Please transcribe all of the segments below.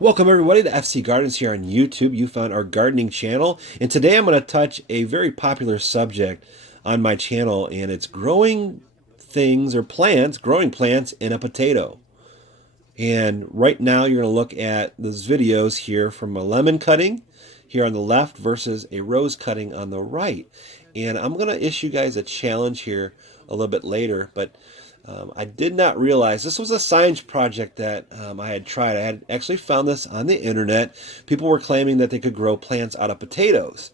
Welcome everybody to FC Gardens here on YouTube. You found our gardening channel, and today I'm going to touch a very popular subject on my channel, and it's growing things or plants, growing plants in a potato. And right now you're going to look at those videos here from a lemon cutting here on the left versus a rose cutting on the right. And I'm going to issue guys a challenge here a little bit later, but I did not realize this was a science project that I had tried. I had actually found this on the internet. People were claiming that they could grow plants out of potatoes.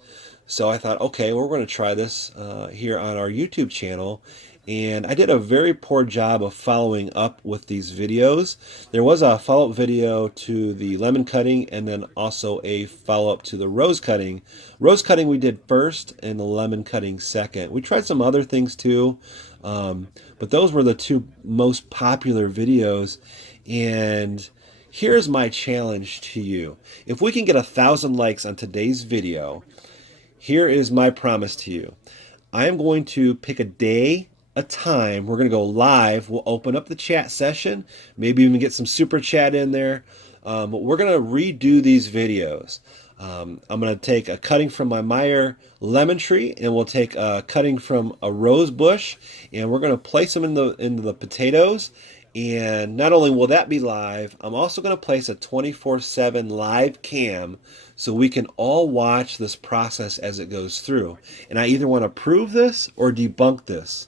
So I thought, okay, well, we're going to try this here on our YouTube channel. And I did a very poor job of following up with these videos. There was a follow-up video to the lemon cutting and then also a follow-up to the rose cutting. Rose cutting we did first and the lemon cutting second. We tried some other things too, but those were the two most popular videos. And here's my challenge to you. If we can get 1,000 likes on today's video, here is my promise to you. I am going to pick a day, a time. We're going to go live. We'll open up the chat session, maybe even get some super chat in there. But we're going to redo these videos. I'm going to take a cutting from my Meyer lemon tree, and we'll take a cutting from a rose bush, and we're going to place them into the potatoes. And not only will that be live, I'm also going to place a 24/7 live cam so we can all watch this process as it goes through. And I either want to prove this or debunk this.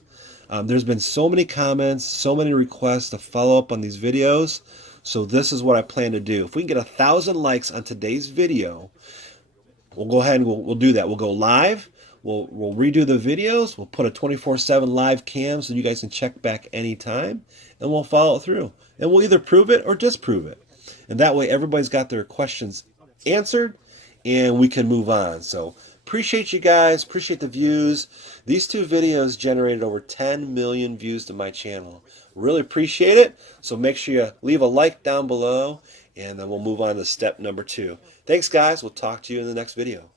There's been so many comments, so many requests to follow up on these videos. So this is what I plan to do. If we can get 1,000 likes on today's video, we'll go ahead and we'll do that. We'll go live. We'll redo the videos. We'll put a 24/7 live cam so you guys can check back anytime, and we'll follow it through. And we'll either prove it or disprove it. And that way everybody's got their questions answered and we can move on. So appreciate you guys, appreciate the views. These two videos generated over 10 million views to my channel. Really appreciate it. So make sure you leave a like down below, and then we'll move on to step number 2. Thanks guys, we'll talk to you in the next video.